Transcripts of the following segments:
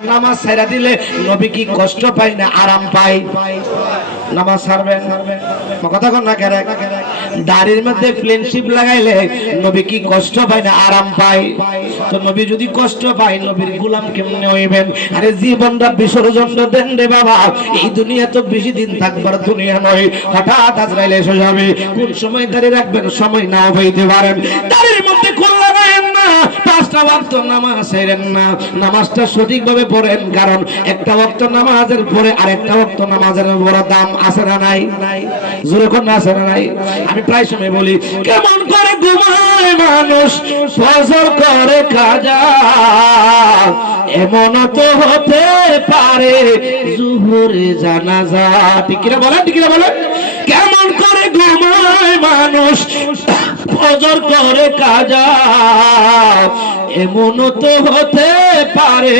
নামাজ ছাইরা দিলে নবী কি কষ্ট পায় না আরাম পায়? নামাজ ছাড়বেন? কথা কন না কেন? দাড়ির মধ্যে ফ্লেনশিপ লাগাইলে নবী কি কষ্ট পায় না আরাম পায়? তো নবী যদি কষ্ট পায়, নবীর গোলাম কেমনে হইবেন? আরে জীবনটা বিসর্জন দেন রে বাবা। এই দুনিয়া তো বেশি দিন থাকবার দুনিয়া নয়। হঠাৎ আজরাইলে এসে যাবে। কোন সময় দাঁড়িয়ে রাখবেন? সময় নাও হইতে পারেন। দাড়ির মধ্যে কোন লাগায়েন। না পাঁচটা ওয়াক্ত নামাজ ছেড়েন না। নামাজটা সঠিকভাবে পড়েন, কারণ একটা ওয়াক্ত নামাজের পরে আরেকটা ওয়াক্ত নামাজের বড় দাম আছে না নাই? জোরে কোন আছে না নাই? আমি প্রায় সময় বলি, কেমন করে ঘুমায় মানুষ? ফজর করে কাজা। এমন তো হতে পারে জুহুরে জানাজা। ঠিক বলেন ঠিক বলেন? কেমন করে ঘুমায় মানুষ? ফজর করে কাজা। এমন তো হতে পারে।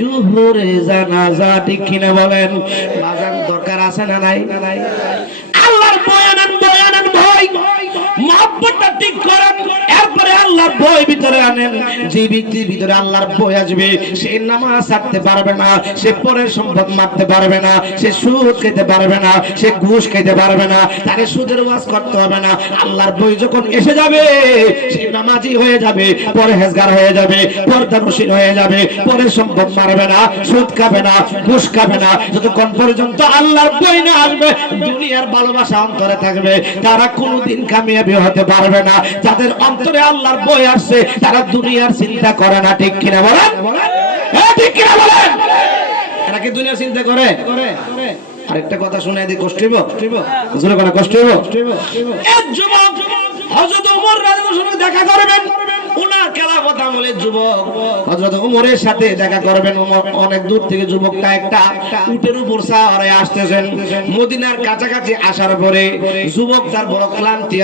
জুহুরে জানাজা ঠিক কিনা বলেন? বাজান দরকার আছে না নাই? আল্লাহর বয়ানান বয়ানান ভয়। মহব্বতটা ঠিক করেন। আল্লাহর ভয় ভিতরে আনেন। যে ব্যক্তির ভিতরে আল্লাহর ভয় আসবে, সে নামাজ ছাড়তে পারবে না, সে পরের সম্পদ মারতে পারবে না, সে সুদ খেতে পারবে না, সে ঘুষ খেতে পারবে না, তাকে সুদের ওয়াজ করতে হবে না। আল্লাহর ভয় যখন এসে যাবে, সে নামাজি হয়ে যাবে, পরহেজগার হয়ে যাবে পর্দানশীল হয়ে যাবে, পরের সম্পদ মারবে না, সুদ খাবে না, ঘুষ খাবে না। যতক্ষণ পর্যন্ত আল্লাহর বই না আসবে, দুনিয়ার ভালোবাসা অন্তরে থাকবে, তারা কোনোদিন কামিয়াবি হতে পারবে না। যাদের অন্তরে আল্লাহর বই আসছে তারা দুনিয়ার চিন্তা করে না ঠিক কিনা বলেন? হ্যাঁ, ঠিক কিনা বলেন? এরা কি দুনিয়ার চিন্তা করে? আরেকটা কথা শুনে দিই কষ্ট হইব? জোরে কষ্ট হইব? যুবক হযরত ওমর রাদিয়াল্লাহু দেখা করবেন। অনেক দূর থেকে যুবকটা একটা বড় ক্লান্তি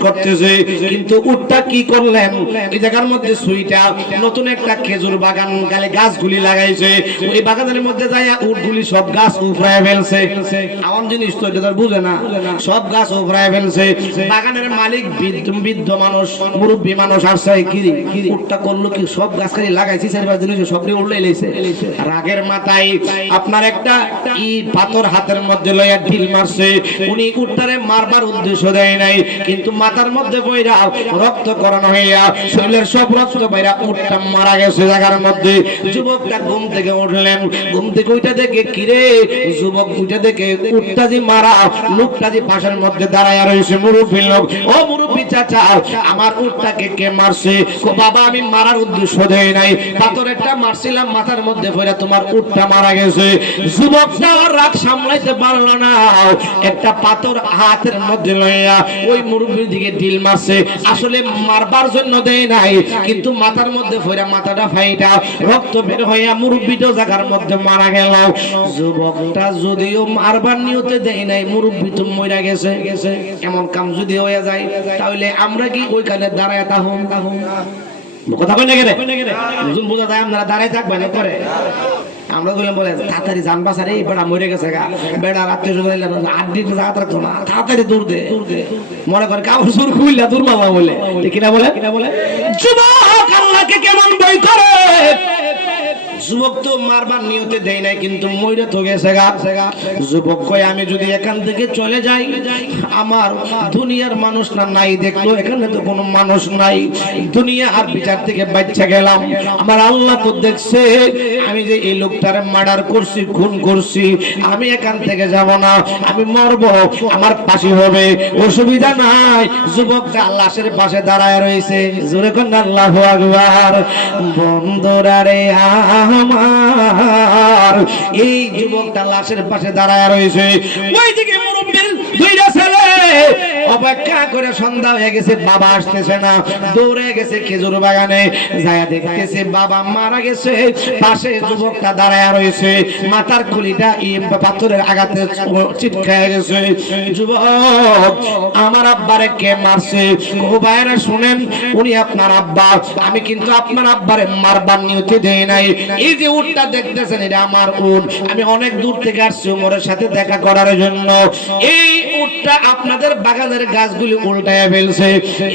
করতেছে। কিন্তু উটটা কি করলেন? এই জায়গার মধ্যে সুইটা, নতুন একটা খেজুর বাগান, গালে গাছগুলি লাগাইছে। ওই বাগানের মধ্যে যাইয়া উটগুলি সব গাছ উফরায় ফেলছে। আমার জিনিস তো বুঝে না। সব গাছ উফরায় ফেলছে। বাগানের মালিক বৃদ্ধ মানুষ, মুরব্বী মানুষ আসছে, কি উটটা করল কি? সব গাছ খালি লাগাইছি, চারি পাঁচ জিনিস সব নিয়ে উড়লে লেছে রাগের মাথায় আপনার একটা ই পাথর হাতের মধ্যে লইয়া ঢিল মারছে। উনি উটটারে মারবার উদ্দেশ্য দেয় নাই, কিন্তু মাথার মধ্যে বইরা রক্ত করানো হইয়া শরীরের সব রক্ত বাইরা উঠটা মারা গেছে জায়গার মধ্যে। যুবকটা ঘুম থেকে উঠলেন। ঘুম থেকে ওইটা দেখে, কিরে, যুবক ওইটা দেখে উটটা যে মারা, লোকটা যে পাশের মধ্যে দাঁড়ায় রয়েছে মুরব্বী লোক, ও মুরব্বী চাচা, আমার উটটাকে কে মারছে? ও বাবা, আমি মারার উদ্দেশ্য দেই নাই। পাথরেরটা মারছিলাম, মাথার মধ্যে পড়ে তোমার উটটা মারা গেছে। যুবকটা আর রাগ সামলাইতে পারল না। একটা পাথর হাতের মধ্যে লইয়া ওই মুরব্বীর দিকে ঢিল মারছে। আসলে মারবার জন্য দেয় নাই, কিন্তু মাথার মধ্যে ফইরা মাথাটা ফাইটা, রক্ত বের হইয়া মুরব্বীটাও জায়গার মধ্যে মারা গেল। যুবকটা যদিও মারবার নিয়তে দেয় নাই, মুরব্বী তো মইরা গেছে গেছে, এমন কাম যদি হয়ে যায় তাহলে আমরা কি ওইখানে দাঁড়ায় তাহম তাহম কথা কই না কেন বুঝুন বোঝা যায় আপনারা দাঁড়ায় থাকবেন করে আমরা বললাম বলে তাড়াতাড়ি জান বাসারে বেড়া মরে গেছে গা। বেড়া রাত্রে আড্ডি জায়গা রাখতো না। তাড়াতাড়ি দূর দে। মনে করে কাপড় সুর খুললা দূর মালা বলে। কিনা বলে? কিনা বলে? যুবক আল্লাহকে কেমন বই করে? যুবক তো মারবার নিয়তে দেয় নাই, কিন্তু মইরা তো গেছে গা যুবক কয়, আমি যদি এখান থেকে চলে যাই, আমার দুনিয়ার মানুষ না নাই, দেখল এখানে তো কোনো মানুষ নাই। দুনিয়া আর বিচার থেকে বাচ্চা গেলাম। আমার আল্লাহ তো দেখছে, আমি যে এই লোকটারে মার্ডার করছি, খুন করছি, আমি এখান থেকে যাব না, আমি মরব, আমার পাশে হবে, অসুবিধা নাই। যুবকটা লাশের পাশে দাঁড়ায় রয়েছে। জোরে কোন আল্লাহ আকবার। বন্ধুরা রে আমার এই যুবকটা লাশের পাশে দাঁড়ায় রয়েছে। ওইদিকে মুরব্বীর দুইটা ছেলে অপেক্ষা করে সন্ধ্যা হয়ে গেছে, বাবা আসতেছে না। দৌড়ে গেছে খেজুর বাগানে, যায় দেখতেছে বাবা মারা গেছে। পাশে যুবকটা দাঁড়ায় রয়েছে, মাথার খুলিটা পাথরের আঘাতে চিটকায় গেছে। যুবক, আমার আব্বারে কে মারছে? ও শুনেন, উনি আপনার আব্বা। আমি কিন্তু আপনার আব্বারে মারবার নিয়তে দেই নাই। এই যে উটটা দেখতেছেন, এটা আমার উট। আমি অনেক দূর থেকে আসছি ওমরের সাথে দেখা করার জন্য। এই উটটা আপনাদের বাগানের গাছগুলি উল্টায় ফেলছে।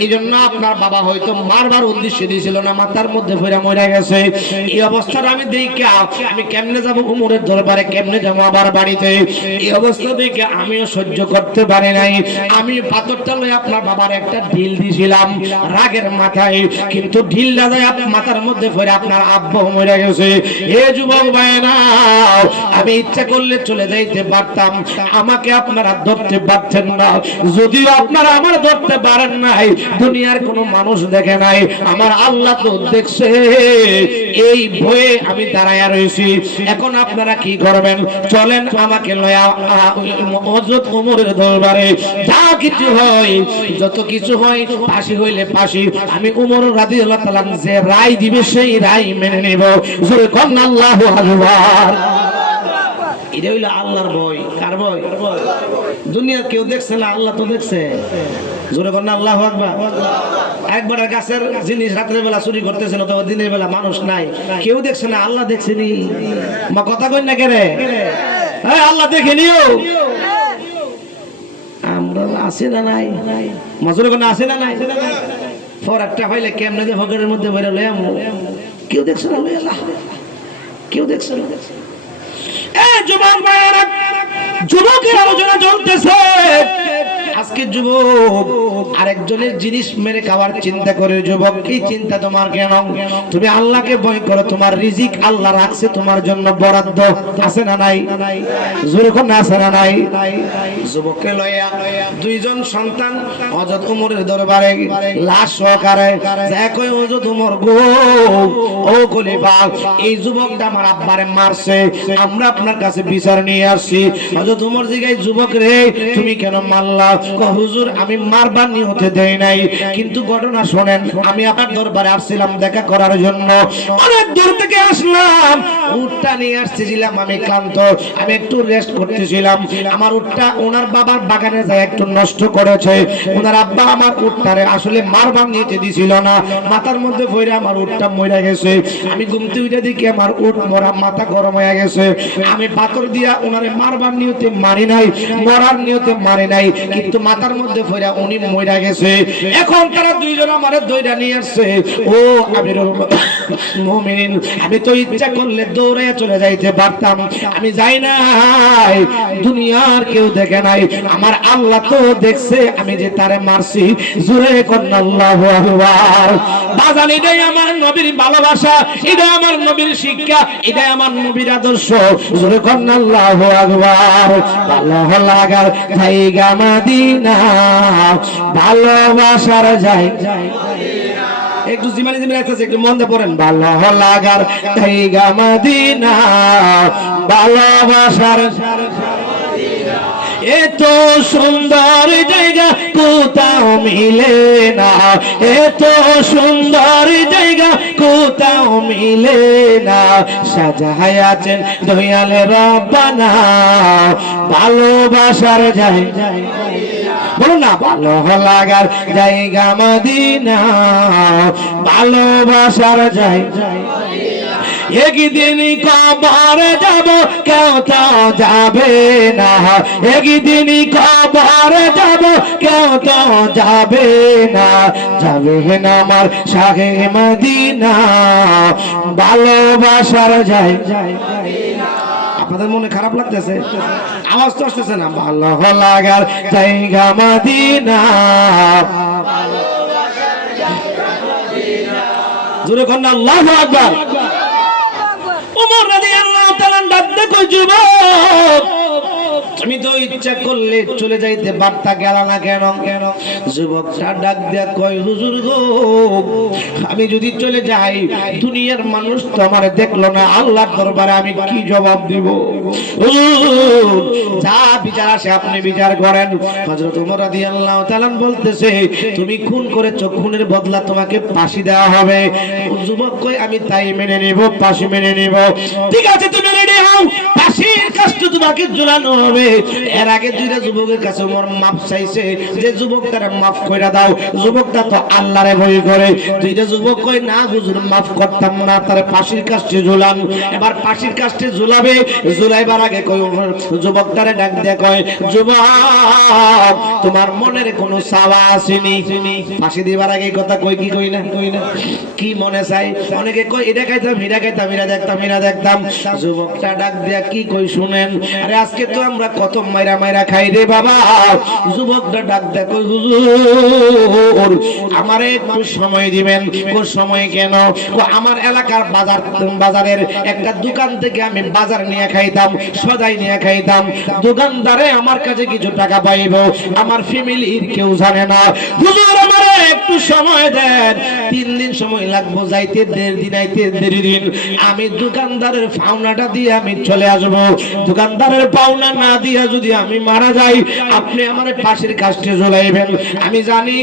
এই জন্য আপনার বাবা হয়তো মারবার উদ্দেশ্য দিয়েছিল না মাথার মধ্যে ফেরা মরে গেছে। এই অবস্থাটা আমি দেখে আমি কেমনে যাব উমরের দরবারে, কেমনে যাব আবার বাড়িতে? এই অবস্থা দেখে আমিও সহ্য করতে পারি নাই। আমি পাথরটা লই আপনার বাবার একটা ঢিল দিছিলাম রাগের মাথায়, কিন্তু ঢিল দাদাই মাথার মধ্যে ফেরে আপনার আব্বা মরে গেছে। হে যুবক ভাইনা আমি ইচ্ছা করলে চলে যাইতে পারতাম, আমাকে আপনারা ধরতে পারছেন না। যদিও আপনারা আমার ধরতে পারেন নাই, দুনিয়ার কোনো মানুষ দেখে নাই, আমার আল্লাহ তো দেখছে। এই ভয়ে আমি দাঁড়ায়া রয়েছি। এখন আপনারা কি করবেন? চলেন আমাকে দরবারে। যা কিছু হয়, যত কিছু হয়, ফাঁসি হইলে ফাঁসি। আমি উমর রাদি আল্লাহ যে রায় দিবে, সেই রায় মেনে নেব। জোরে কন আল্লাহ আকবার। এটা হইল আল্লাহর ভয়। কার ভয়? দুনিয়ার কেউ দেখছে না, আল্লাহ তো দেখছে। জোরে কন্যা আল্লাহ আকবার। একবার গাছের জিনিস রাত্রে বেলা চুরি করতেছিল তো দিনের বেলা মানুষ নাই। কেউ দেখছে না, আল্লাহ দেখছেনি মা কথা কই না কেরে? এই আল্লাহ দেখে নিও। আমরা আছে না নাই? মজুর কোন আছে না নাই? ফর একটা হইলে কেমনে যে ভগরের মধ্যে ভরে লইয়াম? কেউ দেখছে না, লইয়া কেউ দেখছে না। এ যুবক ভাইয়েরা যুবকের আলোচনা চলতেছে। আজকে যুবক, আরেকজনের জিনিস মেরে খাওয়ার চিন্তা করে, যুবক, কি চিন্তা তোমার কেন? তুমি আল্লাহকে ভয় করো, তোমার রিজিক আল্লাহ রাখছে তোমার জন্য বরাদ্দ, আছে না নাই? যেরকম আছে না নাই? যুবককে লইয়া দুইজন সন্তান অজত উমরের দরবারে লাশ সহকারে, যা কই অজত উমর গো, ও খলিফা এই যুবকটা আমার আব্বারে মারছে, আমরা আপনার কাছে বিচার নিয়ে আসছি। হযরত উমর জিগাই যুবক রে, তুমি কেন মারলা? হুজুর, আমি মারবার নিয়তে দেই নাই। কিন্তু ঘটনা শুনেন, আমি আপনার দরবারে আসছিলাম দেখা করার জন্য। অনেক দূর থেকে আসলাম। উটটা নিয়ে আসতেছিলাম, আমি ক্লান্ত। আমি একটু রেস্ট করতেছিলাম। আমার উটটা ওনার বাবার বাগানে যায় একটু নষ্ট করেছে। ওনার আব্বা আমার উটটারে আসলে মারবার নিতে দিছিল না। মাথার মধ্যে ভরে আমার উটটা মরে গেছে। আমি ঘুমতে উঠে দেখি আমার উট মরা মাথা গরম হয়ে গেছে। আমি পাথর দিয়া ওনারে মারবার নিয়তে মারি নাই, মরার নিয়তে মারি নাই। কিন্তু মাথার মধ্যে ভরে উনি মরে গেছে। এখন তারা দুইজন আমারে দইরা নিয়ে আসছে। ও আমি মুমিন আমি তো ইচ্ছা করলে দৌড়ে চলে যাইতে পারতাম। আমি যাই নাই, দুনিয়ার কেউ দেখে নাই। আমার আল্লাহ তো দেখছে, আমি যে তারে মারছি। জোরে আল্লাহু আকবার। বাজান, এটাই আমার নবীর ভালোবাসা এটা আমার নবীর শিক্ষা, এটাই আমার নবীর আদর্শ। জোরে কন্যা আল্লাহু আকবার। ভালো লাগার জায়গা মাদিনা ভালোবাসার যাই একটু জিমানি জিমানি আছে একটু মন দিয়ে পড়েন। ভালো লাগার জায়গা মাদিনা ভালোবাসার এত সুন্দর জায়গা কোথাও মিলে না। এত সুন্দর জায়গা কোথাও মিলে না। সাজায় আছেন দয়ালে রব্বানা। ভালোবাসার যাই বলো না, ভালো লাগার জায়গা মদিনা। ভালোবাসার যাই একদিন কবর যাব কেউ তো যাবে না। একদিন কবর যাব কেউ তো যাবে না। যাবে না আমার শাহে মদিনা ভালোবাসার যাই আপনাদের মনে খারাপ লাগতেছে? আওয়াজ তো আসতেছে না। ভালো লাগার জায়গা মদিনা। জোরে কন্যা আল্লাহু আকবার। উমর রাদিয়াল্লাহু তাআলা ডাক দেখো যুবক তুমি তো ইচ্ছা করলে চলে যাইতে বার্তা গেল না কেন? কেন? যুবকটা ডাক দিয়া কয় হুজুর গো আমি যদি চলে যাই দুনিয়ার মানুষ তো আমার দেখল না আল্লাহর দরবারে আমি কি জবাব দিব? যা বিচার আসে আপনি বিচার করেন। হযরত ওমর রাদিয়াল্লাহু তাআলা বলতেছে তুমি খুন করেছ খুনের বদলা তোমাকে ফাঁসি দেওয়া হবে। যুবক কই আমি তাই মেনে নেব ফাঁসি মেনে নেব। ঠিক আছে তুমি রেডি হও ফাঁসির কষ্ট তোমাকে ঝুলানো হবে। এর আগে দুইটা যুবকের কাছে ওমর মাপ চাইছে, যে যুবক তারা মাফ দাও, যুবকটা তো আল্লাহরে ভয় করে। দুইটা যুবক কই না হুজুর, মাফ করতাম না, তারে কাছে এবার কাছে ঝুলাবে, ঝুলাইবার আগে কই ওমর যুবকটারে ডাক দিয়ে কয়, যুবক, তোমার মনের কোনো চাওয়া আসেনি। ফাঁসি দিবার আগে কথা কই কি কই না? কই না? কি মনে চাই অনেকে কই এটা খাইতাম হিরা খাইতাম হিরা দেখতাম হিরা দেখতাম। যুবকটা ডাক দিয়া কি কই শুনেন, আরে আজকে তো আমরা কত মাইরা মাইরা খাই রে বাবা। যুবকটা ডাক কই হুজুর, আমারে একটু সময় দিবেন। কোন সময় কেন? ও আমার এলাকার বাজার, বাজারের একটা দোকান থেকে আমি বাজার নিয়ে খাইতাম, সদাই নিয়ে খাইতাম। দোকানদারে আমার কাছে কিছু টাকা পাইব, আমার ফ্যামিলির কেউ জানে না। হুজুর, আমারে একটু সময় দেন। তিন দিন সময় লাগবো, যাইতে দেড় দিন আইতে দেড় দিন। আমি দোকানদারের পাওনাটা দিয়ে আমি চলে আসব। দোকানদারের পাওনা না দিয়া যদি আমি মারা যাই, আপনি আমার পাশের কাজটি জ্বলাইবেন আমি জানি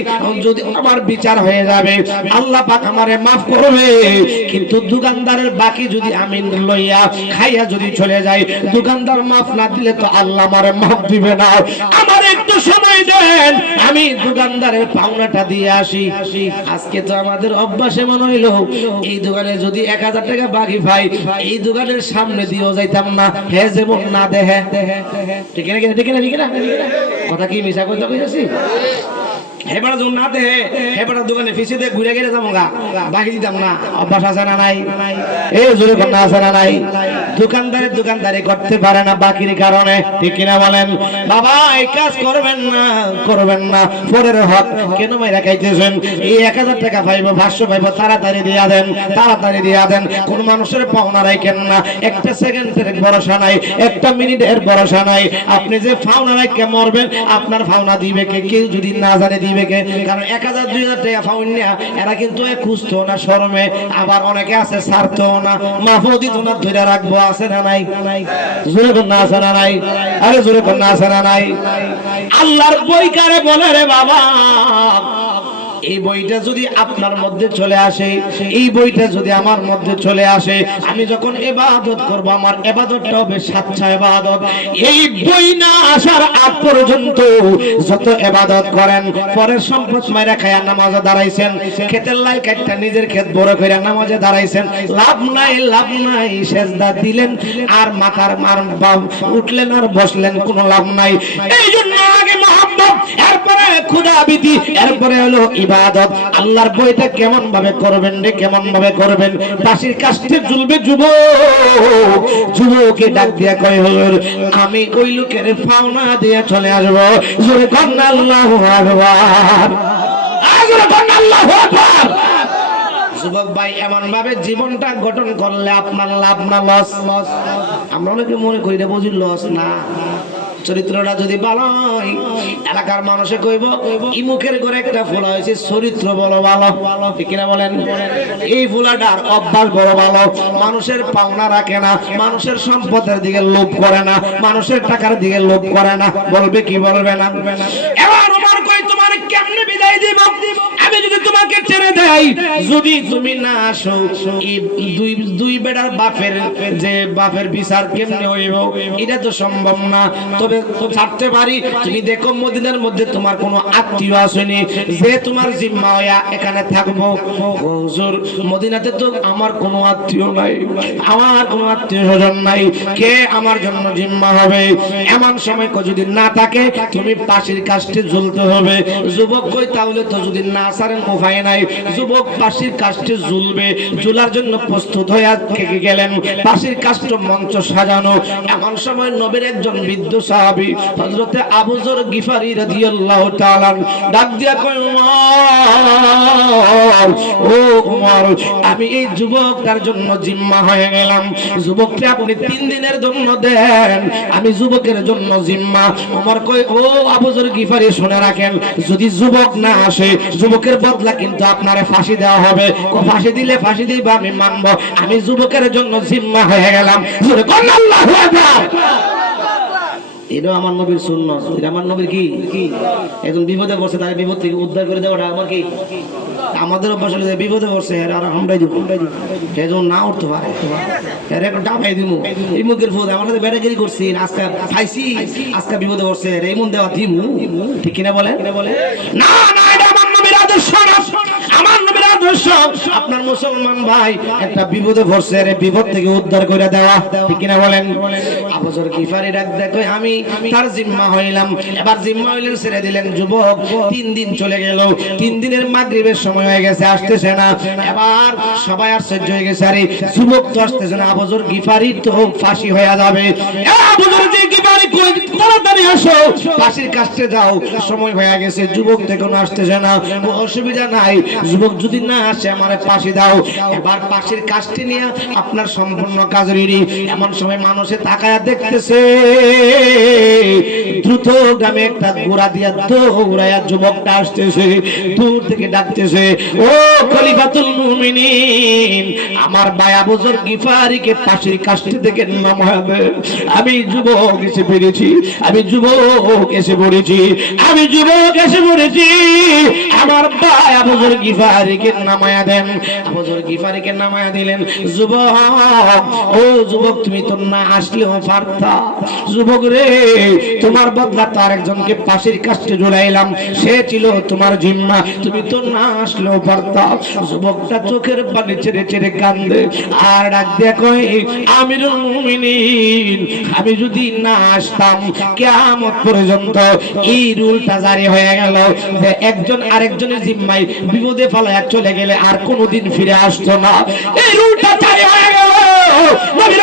যদি আমার বিচার হয়ে যাবে, আল্লাহ পাক আমারে মাফ করবে। কিন্তু দোকানদারের বাকি যদি আমি লইয়া খাইয়া যদি চলে যাই, দোকানদার মাফ না দিলে তো আল্লাহ আমারে মাফ দিবে না। আমার একটু সময় দেন, আমি দোকানদারের পাওনাটা দিয়ে আসি। আজকে তো আমাদের অভ্যাসে মনে হইল, এই দোকানে যদি এক হাজার টাকা বাকি পাই, এই দোকানের সামনে দিয়েও যাইতাম না। হে যেমন না দেহে দেহে। ঠিক না ঠিক না ঠিক না কথা কি মিশা করতে কইতাছি যখন না দে দোকানে ফিসে দিয়ে ঘুরে গেলে যাব গা বাকি দিতাম না অভ্যাস আছে না নাই? এই জোরে আছে না নাই? দোকানদারের দোকানদারি করতে পারে না বাকির কারণে। ঠিক কিনা বলেন? বাবা, এই কাজ করবেন না করবেন না। পরের হক কেন মাইরা খাইতেছেন? এই এক হাজার টাকা পাইব ভাষ্য পাইব, তাড়াতাড়ি দিয়া দেন, তাড়াতাড়ি দিয়া দেন। কোন মানুষের পাওনা রাখেন না। একটা সেকেন্ডের ভরসা নাই, একটা মিনিটের ভরসা নাই। আপনি যে ফাওনা রাখে মরবেন, আপনার ফাওনা দিবে কে? কেউ যদি না জানে দিবে কে? কারণ এক হাজার, দুই হাজার টাকা ফাউন নেয়া, এরা কিন্তু খুঁজতো না, শরমে। আবার অনেকে আছে, ছাড়তো না। মাফও দিত না ধরে রাখব, আছে না নাই? জোরে কন্যা আছে না নাই? আরে জোরে কন্যা আছে না নাই? আল্লাহর বই কারে বলে রে বাবা এই বইটা যদি আপনার মধ্যে চলে আসে, এই বইটা যদি আমার মধ্যে চলে আসে, আমি যখন এবাদত করব, আমার এবাদতটা হবে সাচ্চা এবাদত। এই বই না আসার আগ পর্যন্ত যত এবাদত করেন, পরের সম্পদ মাইরা খায়া নামাজে দাঁড়াইছেন, ক্ষেতের লাই কাটটা নিজের ক্ষেত বড় করে নামাজে দাঁড়াইছেন, লাভ নাই লাভ নাই, সেজদা দিলেন, আর মাথার মার উঠলেন আর বসলেন, কোনো লাভ নাই। এই জন্য আগে এরপরে হলো ইবাদত। আল্লাহর বইটা কেমন ভাবে করবেন রে কেমন ভাবে করবেন কাছে ঝুলবে যুবক। ডাক দিয়া কয় আমি ওই লোকের চলে আসব। জোরে আকবার। যুবক ভাই এমন ভাবে জীবনটা গঠন করলে আপনার লাভ না, লস? লস আমরা অনেকে মনে করি রে বুঝি লস না। চরিত্রটা যদি ভালো হয়, এলাকার মানুষে কইব ইমুখের করে একটা ফুলা হয়েছে, চরিত্র বড় ভালো। ঠিক বলেন? এই ফুলাটার অভ্যাস বড় ভালো। মানুষের পাওনা রাখে না, মানুষের সম্পদের দিকে লোভ করে না, মানুষের টাকার দিকে লোভ করে না। বলবে কি বলবে না? এবার আমার কই তোমার কেমনে বিদায় দিব? আমি যদি তোমাকে ছেড়ে দেই, যদি তুমি না আসো দুই দুই বেড়ার বাপের যে বাপের বিচার কেমনে হইব? এটা তো সম্ভব না। তবে ছাড়তে পারি। তুমি দেখো, মদিনার মধ্যে তোমার কোনো আত্মীয় আসেনি। যে তোমার জিম্মা হইয়া এখানে থাকব। হুজুর, মদিনাতে তো আমার কোনো আত্মীয় নাই। আমার কোনো আত্মীয় স্বজন নাই। কে আমার জন্য জিম্মা হবে? এমন সময় যদি না থাকে, তুমি পাশের কাজটি ঝুলতে হবে। যুবক কই তাহলে তো যদি না সারেন উপায় নাই। যুবক পাশের কাজটি ঝুলবে, ঝুলার জন্য প্রস্তুত হয়ে থেকে গেলেন। পাশের কাজটা মঞ্চ সাজানো। এমন সময় নবীর একজন বৃদ্ধ সাহাবী হযরতে আবু যর গিফারি রাদিয়াল্লাহু তাআলা ডাক দিয়া উমর, ও উমর, আমি এই যুবকটার জন্য জিম্মা হয়ে গেলাম। যুবককে আপনি তিন দিনের জন্য দেন, আমি যুবকের জন্য জিম্মা। উমর কই ও আবু যর গিফারি, শুনে রাখেন যদি যুবক না আসে, যুবকের বদলা কিন্তু আপনারে ফাঁসি দেওয়া হবে। ফাঁসি দিলে ফাঁসি দিবা, আমি মানব। আমি যুবকের জন্য জিম্মা হয়ে গেলাম। এটা আমার নবীর শূন্য এটা আমার নবীর কি? একজন বিপদে পড়ছে তার বিপদ থেকে উদ্ধার করে দেওয়াটা আমার কি? আমাদের অভ্যাস বিপদে পড়ছে, এর আর আমরাই দিব। সেজন না উঠতে পারে। দিব এই মুখের আমার বেড়াগিরি করছি আজকে খাইছি, আজকে বিপদে পড়ছে এই মন দেওয়া দিমু। ঠিক কিনা বলে না না, এটা আমার নবীর আদর্শ আমার নবীর আপনার মুসলমান ভাই একটা বিপদে বিপদ থেকে উদ্ধার করে দেওয়া। ঠিক কিনা বলেন? ডাক দেখো আমি? তার জিম্মা হইলাম। এবার জিম্মা হইলেন, ছেড়ে দিলেন। যুবক তিন দিন চলে গেল। তিন দিনের মাগরিবের সময় হয়ে গেছে, আসতেছে না। এবার সবাই হয়ে গেছে, আরে, যুবক তো আসতেছে না গিফারি তো ফাঁসি হয়ে যাবে। গিফারি, কই? তাড়াতাড়ি আসো। ফাঁসির কাছে যাও সময় হয়ে গেছে, যুবক দেখুন আসতেছে না। অসুবিধা নাই। যুবক যদি না আসে, আমারে ফাঁসি দাও। এবার ফাঁসির কাজটি নিয়ে আপনার সম্পূর্ণ কাজ রেডি। এমন সময় মানুষে দেখতেছে, দ্রুত গ্রামে একটা গোড়া দিয়া দৌড়ায়া যুবকটা আসতেছে, দূর থেকে ডাকতেছে, ও খলিফাতুল আমার বায়া গিফারিকে পাশের কাছটি থেকে নামাবে আমি যুবক এসে পেরেছি আমি যুবক এসে পড়েছি, আমি যুবক এসে পড়েছি, আমার বায়া বজর গিফারিকে নামায়া দেন। বজর গিফারিকে নামায়া দিলেন, যুবক, ও যুবক, তুমি তো না আসলেও পারতা। যুবক রে, তোমার বদলা তার একজনকে পাশের কাছে জোড়াইলাম সে ছিল তোমার জিম্মা, তুমি তো না আসলেও পারতা। যুবকটা চোখের পানি ছেড়ে ছেড়ে কান্দে, আর ডাক দিয়ে কই আমিরুল মুমিনিন, আমি যদি না আসতাম, কিয়ামত পর্যন্ত এই রুলটা জারি হয়ে গেল যে একজন আরেকজনের জিম্মায় বিপদে ফেলায় চলে গেলে আর কোনোদিন ফিরে আসতো না। এই রুলটা চালু হয়ে গেল। নবীর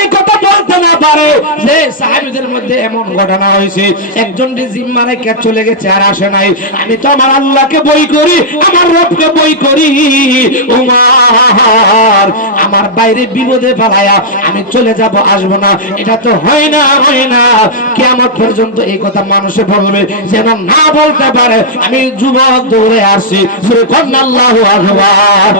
এই কথা বলতে না পারে। যে সাহাবীদের মধ্যে এমন ঘটনা হয়েছে, একজন জিম্মা রেখে চলে গেছে আর আসে নাই। আমি তো আমার আল্লাহকে বই করি, আমার রবকে বই করি। উমার আমার বাইরে বিপদে ফেলায়া আমি চলে যাব, আসব না। এটা তো হয় না হয় না। কেমন পর্যন্ত এই কথা মানুষে বলবে যেন না বলতে পারে। আমি যুবক দৌড়ে আসি সুরে আল্লাহু আকবার।